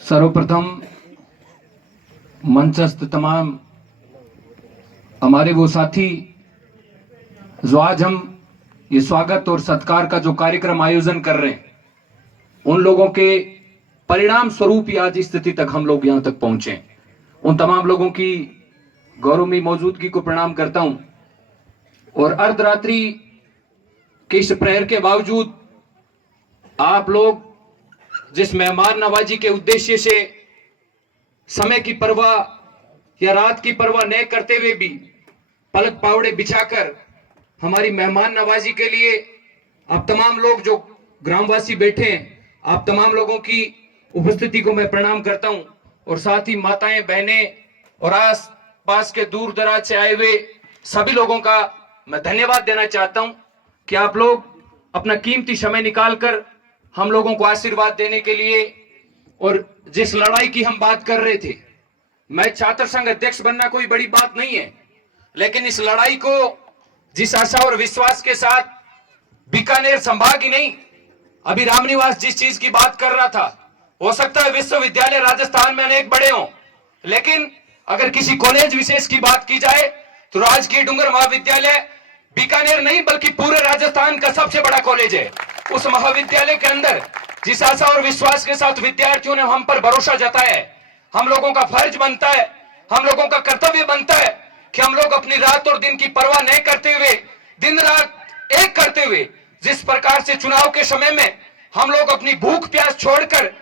सर्वप्रथम मंचस्थ तमाम हमारे वो साथी जो आज हम ये स्वागत और सत्कार का जो कार्यक्रम आयोजन कर रहे हैं, उन लोगों के परिणाम स्वरूप ही आज इस स्थिति तक हम लोग यहां तक पहुंचे। उन तमाम लोगों की गौरवमयी मौजूदगी को प्रणाम करता हूं और अर्धरात्रि के इस प्रहर के बावजूद आप लोग जिस मेहमान नवाजी के उद्देश्य से समय की परवाह या रात की परवाह न करते हुए भी पलक पावड़े बिछाकर हमारी मेहमान नवाजी के लिए आप तमाम लोग जो ग्रामवासी बैठे हैं, आप तमाम लोगों की उपस्थिति को मैं प्रणाम करता हूं और साथ ही माताएं, बहनें और आस पास के दूर दराज से आए हुए सभी लोगों का मैं धन्यवाद देना चाहता हूं कि आप लोग अपना कीमती समय निकालकर हम लोगों को आशीर्वाद देने के लिए। और जिस लड़ाई की हम बात कर रहे थे, मैं छात्र संघ अध्यक्ष बनना कोई बड़ी बात नहीं है, लेकिन इस लड़ाई को जिस आशा और विश्वास के साथ बीकानेर संभाग ही नहीं, अभी रामनिवास जिस चीज की बात कर रहा था, हो सकता है विश्वविद्यालय राजस्थान में अनेक बड़े हों, लेकिन अगर किसी कॉलेज विशेष की बात की जाए तो राजकीय डूंगर महाविद्यालय बीकानेर नहीं बल्कि पूरे राजस्थान का सबसे बड़ा कॉलेज है। उस महाविद्यालय के अंदर जिस आशा और विश्वास के साथ विद्यार्थियों ने हम पर भरोसा जताया है, हम लोगों का फर्ज बनता है, हम लोगों का कर्तव्य बनता है कि हम लोग अपनी रात और दिन की परवाह नहीं करते हुए, दिन रात एक करते हुए, जिस प्रकार से चुनाव के समय में हम लोग अपनी भूख प्यास छोड़कर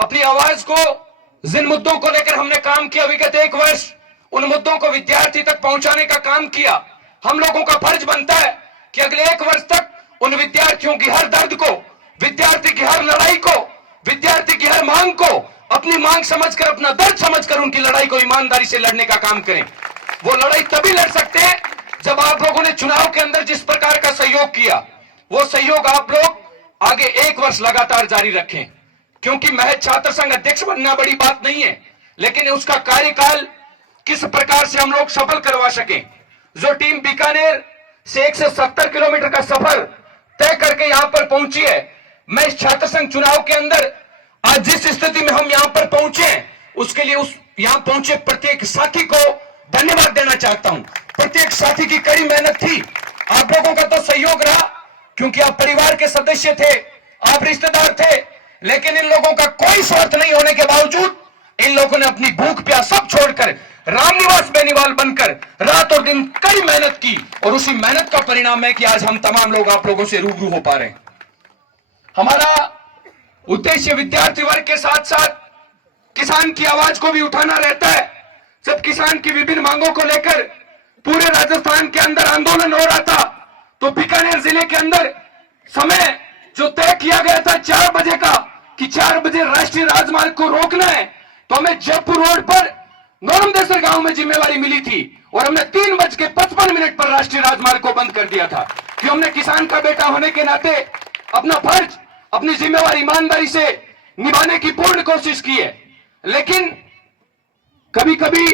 अपनी आवाज को, जिन मुद्दों को लेकर हमने काम किया विगत एक वर्ष, उन मुद्दों को विद्यार्थी तक पहुंचाने का काम किया। हम लोगों का फर्ज बनता है कि अगले एक वर्ष तक उन विद्यार्थियों की हर दर्द को, विद्यार्थी की हर लड़ाई को, विद्यार्थी की हर मांग को अपनी मांग समझकर, अपना दर्द समझकर उनकी लड़ाई को ईमानदारी से लड़ने का काम करें। वो लड़ाई तभी लड़ सकते हैं जब आप लोगों ने चुनाव के अंदर जिस प्रकार का सहयोग किया, वो सहयोग आप लोग आगे एक वर्ष लगातार जारी रखें, क्योंकि महज छात्र संघ अध्यक्ष बनना बड़ी बात नहीं है, लेकिन उसका कार्यकाल किस प्रकार से हम लोग सफल करवा सकें। जो टीम बीकानेर से 170 किलोमीटर का सफर तय करके यहां पर पहुंची है, मैं इस छात्र संघ चुनाव के अंदर आज जिस स्थिति में हम यहां पर पहुंचे, उसके लिए उस यहां पहुंचे प्रत्येक साथी को धन्यवाद देना चाहता हूं। प्रत्येक साथी की कड़ी मेहनत थी, आप लोगों का तो सहयोग रहा क्योंकि आप परिवार के सदस्य थे, आप रिश्तेदार थे, लेकिन इन लोगों का कोई स्वार्थ नहीं होने के बावजूद इन लोगों ने अपनी भूख प्यास सब छोड़कर रामनिवास बेनीवाल बनकर रात और दिन कड़ी मेहनत की और उसी मेहनत का परिणाम है कि आज हम तमाम लोग आप लोगों से रूबरू हो पा रहे हैं। हमारा उद्देश्य विद्यार्थी वर्ग के साथ साथ किसान की आवाज को भी उठाना रहता है। जब किसान की विभिन्न मांगों को लेकर पूरे राजस्थान के अंदर आंदोलन हो रहा था, तो बीकानेर जिले के अंदर समय जो तय किया गया था 4 बजे का, कि 4 बजे राष्ट्रीय राजमार्ग को रोकना है, तो हमें जयपुर रोड पर नौरमदेसर गांव में जिम्मेवारी मिली थी और हमने 3:55 पर राष्ट्रीय राजमार्ग को बंद कर दिया था, कि हमने किसान का बेटा होने के नाते अपना फर्ज, अपनी जिम्मेवारी ईमानदारी से निभाने की पूर्ण कोशिश की है। लेकिन कभी कभी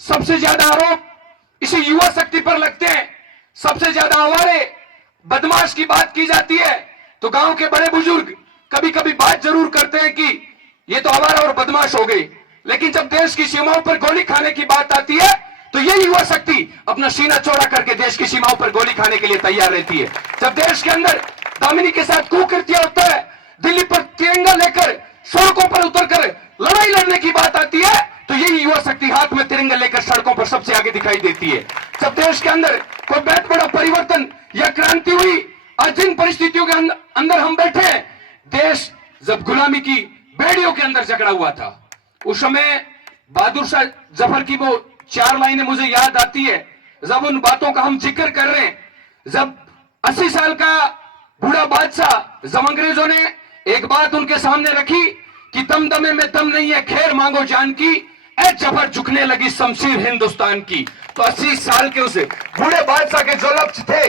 सबसे ज्यादा आरोप इसी युवा शक्ति पर लगते हैं, सबसे ज्यादा आवारे बदमाश की बात की जाती है तो गांव के बड़े बुजुर्ग कभी कभी बात जरूर करते हैं कि ये तो आवारा और बदमाश हो गई, लेकिन जब देश की सीमाओं पर गोली खाने की बात आती है तो ये युवा शक्ति अपना सीना चौड़ा करके देश की सीमाओं पर गोली खाने के लिए तैयार रहती है। जब देश के अंदर दामिनी के साथ कुकृत्य होता है, दिल्ली पर तिरंगा लेकर सड़कों पर उतरकर लड़ाई लड़ने की बात आती है, तो यही युवा शक्ति हाथ में तिरंगा लेकर सड़कों पर सबसे आगे दिखाई देती है। जब देश के अंदर कोई बहुत बड़ा परिवर्तन या क्रांति हुई, आज जिन परिस्थितियों के अंदर हम बैठे हैं, देश जब गुलामी की बेड़ियों के अंदर जकड़ा हुआ था, उस समय बहादुर शाह जफर की वो 4 लाइनें मुझे याद आती है। जब उन बातों का हम जिक्र कर रहे हैं, जब 80 साल का बूढ़ा बादशाह, जब अंग्रेजों ने एक बात उनके सामने रखी कि दम दमे में दम नहीं है, खैर मांगो जान की, ए जफर झुकने लगी शमशीर हिंदुस्तान की। तो 80 साल के उस बूढ़े बादशाह के जो लक्ष्य थे,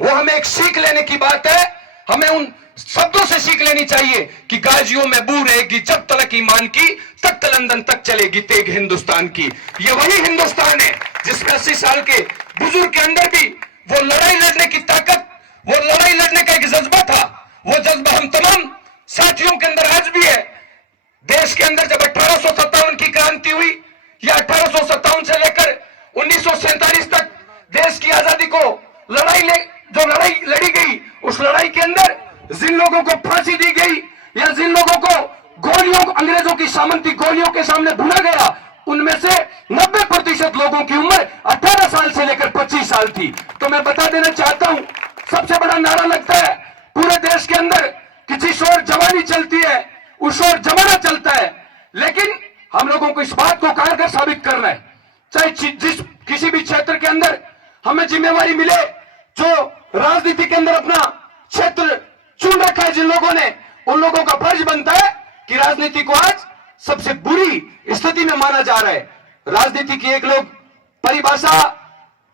वो हमें एक सीख लेने की बात है। हमें उन शब्दों से सीख लेनी चाहिए कि गाजियों में बू रहेगी जब तलक ईमान की, तख्त लंदन तक चलेगी तेग हिंदुस्तान की। ये वही हिंदुस्तान है जिसमें 80 साल के बुजुर्ग के अंदर भी वो लड़ाई लड़ने की ताकत, वो लड़ाई लड़ने का एक जज्बा था। वो जज्बा हम तमाम साथियों के अंदर आज भी है। देश के अंदर जब 1857 की क्रांति हुई या 1857 से लेकर 1947 तक देश की आजादी को जो लड़ाई लड़ी गई, उस लड़ाई के अंदर जिन लोगों को फांसी दी गई या जिन लोगों को अंग्रेजों की सामंती गोलियों के सामने भुना गया, उनमें से 90% लोगों की उम्र 18 साल से लेकर 25 साल थी। तो मैं बता देना चाहता हूं, सबसे बड़ा नारा लगता है पूरे देश के अंदर कि जिस ओर जवानी चलती है उस ओर जमाना चलता है, लेकिन हम लोगों को इस बात को कारगर साबित करना है। चाहे किसी भी क्षेत्र के अंदर हमें जिम्मेवारी मिले, जो राजनीति के अंदर अपना क्षेत्र चुन रखा है जिन लोगों ने, उन लोगों का फर्ज बनता है कि राजनीति को आज सबसे बुरी स्थिति में माना जा रहा है। राजनीति की एक लोग परिभाषा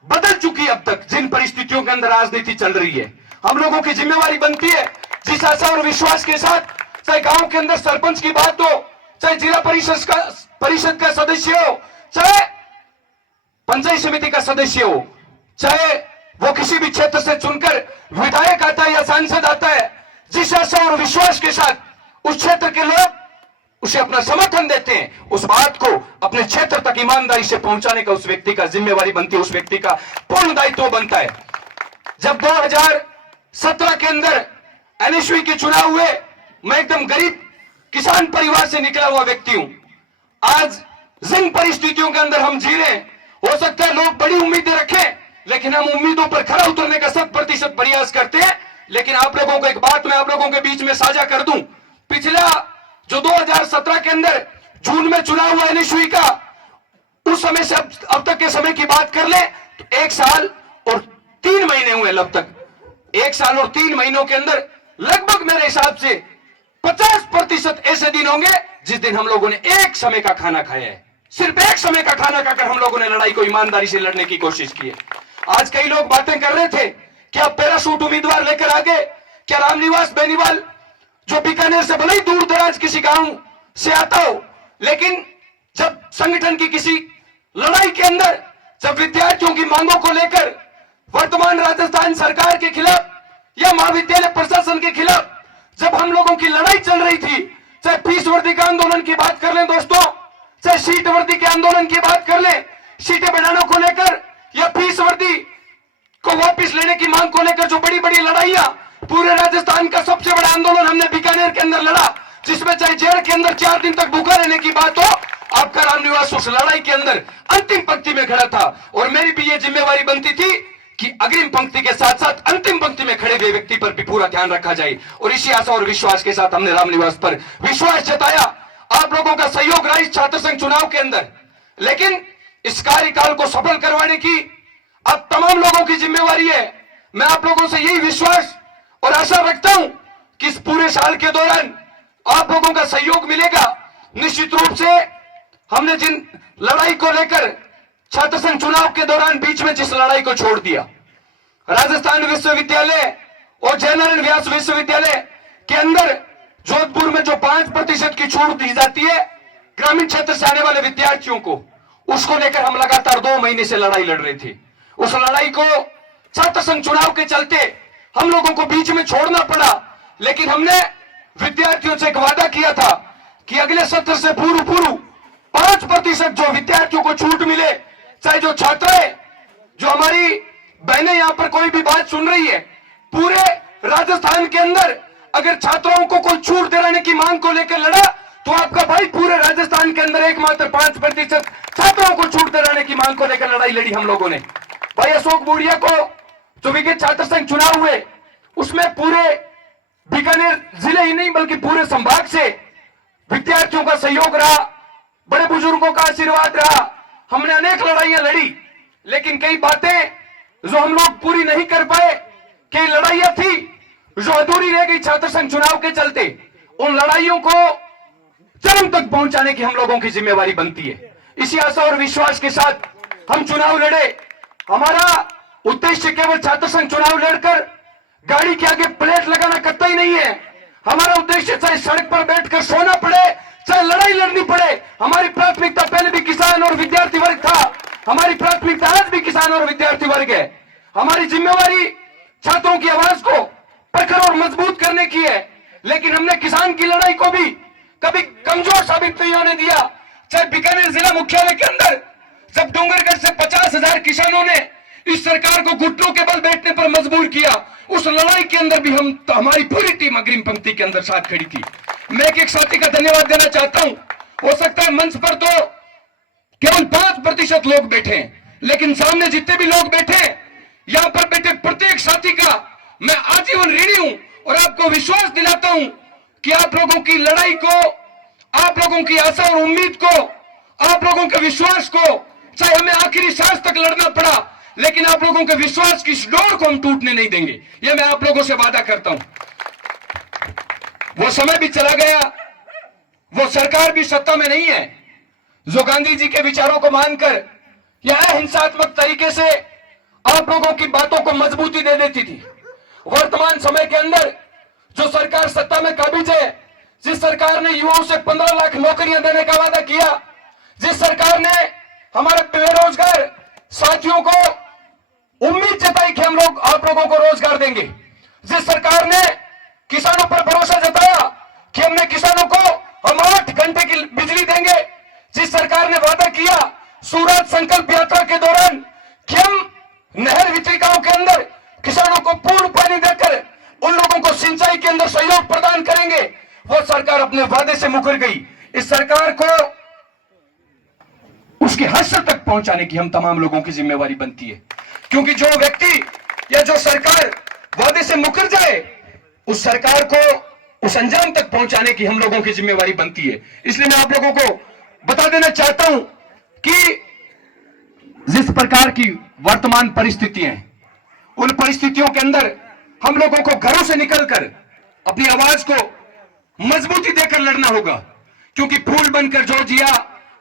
बदल चुकी है अब तक, जिन परिस्थितियों के अंदर राजनीति चल रही है। हम लोगों की जिम्मेवारी बनती है जिस आशा और विश्वास के साथ, चाहे गांव के अंदर सरपंच की बात हो, चाहे जिला परिषद का सदस्य हो, चाहे पंचायत समिति का सदस्य हो, चाहे वो किसी भी क्षेत्र से चुनकर विधायक आता है या सांसद आता है, जिस आशा और विश्वास के साथ उस क्षेत्र के लोग उसे अपना समर्थन देते हैं, उस बात को अपने क्षेत्र तक ईमानदारी से पहुंचाने का उस व्यक्ति का जिम्मेवारी बनती है, उस व्यक्ति का पूर्ण दायित्व बनता है। जब 2017 के अंदर एनएसवी के चुनाव हुए, मैं एकदम गरीब किसान परिवार से निकला हुआ व्यक्ति हूं। आज जिन परिस्थितियों के अंदर हम जी रहे हैं, हो सकता है लोग बड़ी उम्मीदें रखें, लेकिन हम उम्मीदों पर खरा उतरने का 100% प्रयास करते हैं। लेकिन आप लोगों को एक बात मैं आप लोगों के बीच में साझा कर दूं, पिछला जो 2017 के अंदर जून में चुनाव हुआ एनएसवी का, उस समय से अब तक के समय की बात कर ले तो 1 साल और 3 महीने हुए। अब तक 1 साल और 3 महीनों के अंदर लगभग मेरे हिसाब से 50% ऐसे दिन होंगे जिस दिन हम लोगों ने एक समय का खाना खाया है। सिर्फ एक समय का खाना खाकर हम लोगों ने लड़ाई को ईमानदारी से लड़ने की कोशिश की है। आज कई लोग बातें कर रहे थे कि आप पैराशूट उम्मीदवार लेकर आ गए, क्या रामनिवास बेनीवाल जो बीकानेर से भले ही दूर दराज किसी गांव से आता हो, लेकिन जब संगठन की किसी लड़ाई के अंदर, जब विद्यार्थियों की मांगों को लेकर वर्तमान राजस्थान सरकार के खिलाफ या महाविद्यालय प्रशासन के खिलाफ जब हम लोगों की लड़ाई चल रही थी, चाहे फीस वर्दी का आंदोलन की बात कर लें दोस्तों, चाहे सीट वर्दी के आंदोलन की बात कर लें, सीटें बढ़ाने को लेकर या फीस वर्दी को वापस लेने की मांग को लेकर जो बड़ी बड़ी लड़ाइयां, पूरे राजस्थान का सबसे बड़ा आंदोलन हमने बीकानेर के अंदर लड़ा, जिसमें चाहे जेल के अंदर 4 दिन तक भूखा रहने की बात हो, आपका रामनिवास उस लड़ाई के अंदर अंतिम पंक्ति में खड़ा था। और मेरी भी ये जिम्मेवारी बनती थी कि अग्रिम पंक्ति के साथ साथ अंतिम पंक्ति में खड़े हुए व्यक्ति पर भी पूरा ध्यान रखा जाए। और इसी आशा और विश्वास के साथ हमने रामनिवास पर विश्वास जताया। आप लोगों का सहयोग रहा इस छात्र संघ चुनाव के अंदर, लेकिन इस कार्यकाल को सफल करवाने की आप तमाम लोगों की जिम्मेवारी है। मैं आप लोगों से यही विश्वास और आशा रखता हूं कि इस पूरे साल के दौरान आप लोगों का सहयोग मिलेगा। निश्चित रूप से हमने जिन लड़ाई को लेकर छात्र संघ चुनाव के दौरान बीच में जिस लड़ाई को छोड़ दिया, राजस्थान विश्वविद्यालय और जयनारायण व्यास विश्वविद्यालय के अंदर जोधपुर में जो 5% की छूट दी जाती है ग्रामीण क्षेत्र से आने वाले विद्यार्थियों को, उसको लेकर हम लगातार 2 महीने से लड़ाई लड़ रहे थे। उस लड़ाई को छात्र संघ चुनाव के चलते हम लोगों को बीच में छोड़ना पड़ा, लेकिन हमने विद्यार्थियों से एक वादा किया था कि अगले सत्र से पूर्व 5% जो विद्यार्थियों को छूट मिले, चाहे जो छात्र है, जो हमारी बहनें यहां पर कोई भी बात सुन रही है, पूरे राजस्थान के अंदर अगर छात्रों को कोई छूट दिलाने की मांग को लेकर लड़ा, तो आपका भाई पूरे राजस्थान के अंदर एकमात्र 5% छात्रों को छूट दिलाने की मांग को लेकर लड़ाई लड़ी हम लोगों ने। भाई अशोक बुढ़िया को जो विगत छात्र संघ चुनाव हुए, उसमें पूरे बीकानेर जिले ही नहीं बल्कि पूरे संभाग से विद्यार्थियों का सहयोग रहा, बड़े बुजुर्गों का आशीर्वाद रहा। हमने अनेक लड़ाइयां लड़ी, लेकिन कई बातें जो हम लोग पूरी नहीं कर पाए, कई लड़ाइयां थी जो अधूरी रह गई छात्र संघ चुनाव के चलते, उन लड़ाइयों को चरम तक पहुंचाने की हम लोगों की जिम्मेवारी बनती है। इसी आशा और विश्वास के साथ हम चुनाव लड़े। हमारा उद्देश्य केवल छात्र संघ चुनाव लड़कर गाड़ी के आगे प्लेट लगाना कतई नहीं है। हमारा उद्देश्य चाहे सड़क पर बैठकर सोना पड़े, चाहे लड़ाई लड़नी पड़े, हमारी प्राथमिकता पहले भी किसान और विद्यार्थी वर्ग था, हमारी प्राथमिकता आज भी किसान और विद्यार्थी वर्ग है। हमारी जिम्मेवारी छात्रों की आवाज को प्रखर और मजबूत करने की है, लेकिन हमने किसान की लड़ाई को भी कभी कमजोर साबित नहीं होने दिया। चाहे बीकानेर जिला मुख्यालय के अंदर जब डोंगरगढ़ से 50,000 किसानों ने इस सरकार को घुटनों के बल बैठने पर मजबूर किया, उस लड़ाई के अंदर भी हमारी पूरी टीम अग्रिम पंक्ति के अंदर साथ खड़ी थी। मैं एक साथी का धन्यवाद देना चाहता हूं। हो सकता है मंच पर तो केवल 5% लोग बैठे हैं, लेकिन सामने जितने भी लोग बैठे हैं, यहां पर बैठे प्रत्येक साथी का मैं आजीवन ऋणी हूं और आपको विश्वास दिलाता हूं कि आप लोगों की लड़ाई को, आप लोगों की आशा और उम्मीद को, आप लोगों के विश्वास को, चाहे हमें आखिरी सांस तक लड़ना पड़ा, लेकिन आप लोगों के विश्वास की इस डोर को हम टूटने नहीं देंगे। यह मैं आप लोगों से वादा करता हूं। वो समय भी चला गया, वो सरकार भी सत्ता में नहीं है जो गांधी जी के विचारों को मानकर या हिंसात्मक तरीके से आप लोगों की बातों को मजबूती दे देती थी। वर्तमान समय के अंदर जो सरकार सत्ता में काबिज है, जिस सरकार ने युवाओं से 15 लाख नौकरियां देने का वादा किया, जिस सरकार ने हमारे बेरोजगार साथियों को उम्मीद जताई कि हम लोग आप लोगों को रोजगार देंगे, जिस सरकार ने किसानों पर भरोसा जताया कि हमने किसानों को हम 8 घंटे की बिजली देंगे, जिस सरकार ने वादा किया सूरत संकल्प यात्रा के दौरान कि हम नहर वितरिकाओं के अंदर किसानों को पूर्ण पानी देकर उन लोगों को सिंचाई के अंदर सहयोग प्रदान करेंगे, वो सरकार अपने वादे से मुकर गई। इस सरकार को उसके हद तक पहुंचाने की हम तमाम लोगों की जिम्मेवारी बनती है, क्योंकि जो व्यक्ति या जो सरकार वादे से मुकर जाए, उस सरकार को उस अंजाम तक पहुंचाने की हम लोगों की जिम्मेवारी बनती है। इसलिए मैं आप लोगों को बता देना चाहता हूं कि जिस प्रकार की वर्तमान परिस्थितियां हैं, उन परिस्थितियों के अंदर हम लोगों को घरों से निकलकर अपनी आवाज को मजबूती देकर लड़ना होगा, क्योंकि फूल बनकर जो जिया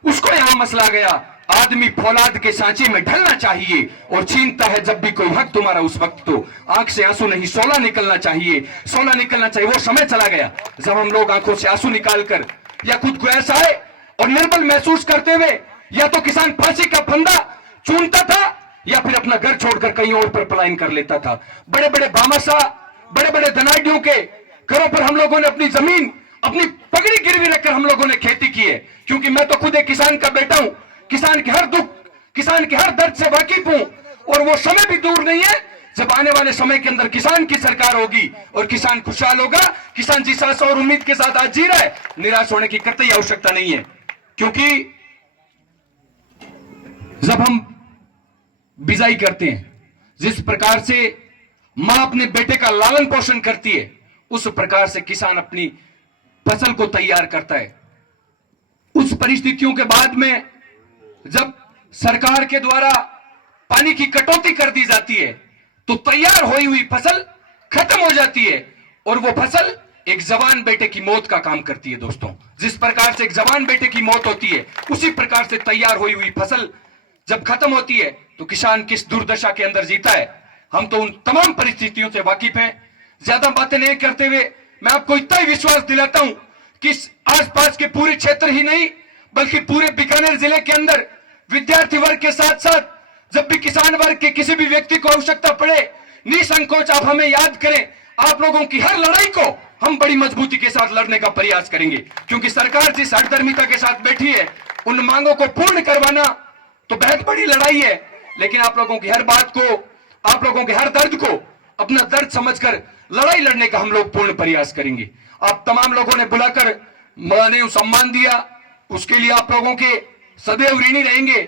उसको यहां मसला गया। आदमी फौलाद के सांचे में ढलना चाहिए और छीनता है जब भी कोई हक तुम्हारा, उस वक्त तो आंख से आंसू नहीं सोला निकलना चाहिए, सोला निकलना चाहिए। वो समय चला गया जब हम लोग आंखों से आंसू निकालकर या खुद को ऐसा है और निर्बल महसूस करते हुए या तो किसान फांसी का फंदा चूमता था या फिर अपना घर छोड़कर कहीं और पर पलायन कर लेता था। बड़े बड़े भामाशाह, बड़े बड़े धनाढ़ियों के घरों पर हम लोगों ने अपनी जमीन, अपनी पगड़ी गिरवी रखकर हम लोगों ने खेती की है, क्योंकि मैं तो खुद एक किसान का बेटा हूं, किसान के हर दुख, किसान के हर दर्द से वाकिफ हूं। और वो समय भी दूर नहीं है जब आने वाले समय के अंदर किसान की सरकार होगी और किसान खुशहाल होगा। किसान जिस आशा और उम्मीद के साथ आज जी रहा है, निराश होने की कतई आवश्यकता नहीं है, क्योंकि जब हम बिजाई करते हैं, जिस प्रकार से मां अपने बेटे का लालन पोषण करती है, उस प्रकार से किसान अपनी फसल को तैयार करता है। उस परिस्थितियों के बाद में जब सरकार के द्वारा पानी की कटौती कर दी जाती है, तो तैयार हुई हुई फसल खत्म हो जाती है और वो फसल एक जवान बेटे की मौत का काम करती है। दोस्तों, जिस प्रकार से एक जवान बेटे की मौत होती है, उसी प्रकार से तैयार हुई हुई फसल जब खत्म होती है तो किसान किस दुर्दशा के अंदर जीता है। हम तो उन तमाम परिस्थितियों से वाकिफ हैं। ज्यादा बातें नहीं करते हुए मैं आपको इतना ही विश्वास दिलाता हूं कि आसपास के पूरे क्षेत्र ही नहीं बल्कि पूरे बीकानेर जिले के अंदर विद्यार्थी वर्ग के साथ साथ जब भी किसान वर्ग के किसी भी व्यक्ति को आवश्यकता पड़े, निसंकोच आप हमें याद करें। आप लोगों की हर लड़ाई को हम बड़ी मजबूती के साथ लड़ने का प्रयास करेंगे, क्योंकि सरकार जिस हठधर्मिता के साथ बैठी है, उन मांगों को पूर्ण करवाना तो बेहद बड़ी लड़ाई है, लेकिन आप लोगों की हर बात को, आप लोगों के हर दर्द को अपना दर्द समझकर लड़ाई लड़ने का हम लोग पूर्ण प्रयास करेंगे। आप तमाम लोगों ने बुलाकर माननीय सम्मान दिया, उसके लिए आप लोगों के सदैव ऋणी रहेंगे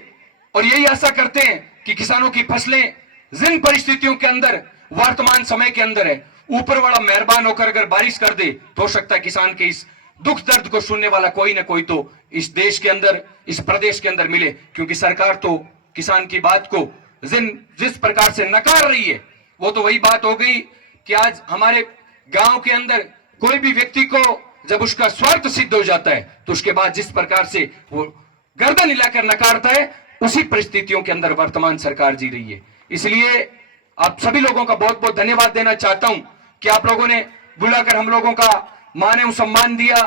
और यही आशा करते हैं कि किसानों की फसलें जिन परिस्थितियों के अंदर वर्तमान समय के अंदर है, ऊपर वाला मेहरबान होकर अगर बारिश कर दे तो हो सकता है किसान के इस दुख दर्द को सुनने वाला कोई ना कोई तो इस देश के अंदर, इस प्रदेश के अंदर मिले, क्योंकि सरकार तो किसान की बात को जिस प्रकार से नकार रही है, वो तो वही बात हो गई कि आज हमारे गांव के अंदर कोई भी व्यक्ति को जब उसका स्वार्थ सिद्ध हो जाता है तो उसके बाद जिस प्रकार से वो गर्दन हिलाकर नकारता है, उसी परिस्थितियों के अंदर वर्तमान सरकार जी रही है। इसलिए आप सभी लोगों का बहुत बहुत धन्यवाद देना चाहता हूं कि आप लोगों ने बुलाकर हम लोगों का माने सम्मान दिया,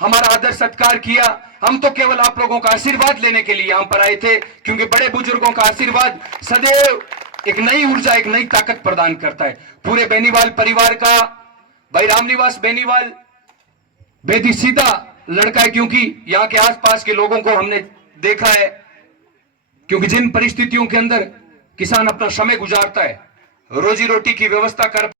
हमारा आदर सत्कार किया। हम तो केवल आप लोगों का आशीर्वाद लेने के लिए यहां पर आए थे, क्योंकि बड़े बुजुर्गों का आशीर्वाद सदैव एक नई ऊर्जा, एक नई ताकत प्रदान करता है। पूरे बेनीवाल परिवार का, भाई रामनिवास बेनीवाल, बेदी सीधा लड़का है, क्योंकि यहाँ के आसपास के लोगों को हमने देखा है, क्योंकि जिन परिस्थितियों के अंदर किसान अपना समय गुजारता है, रोजी रोटी की व्यवस्था कर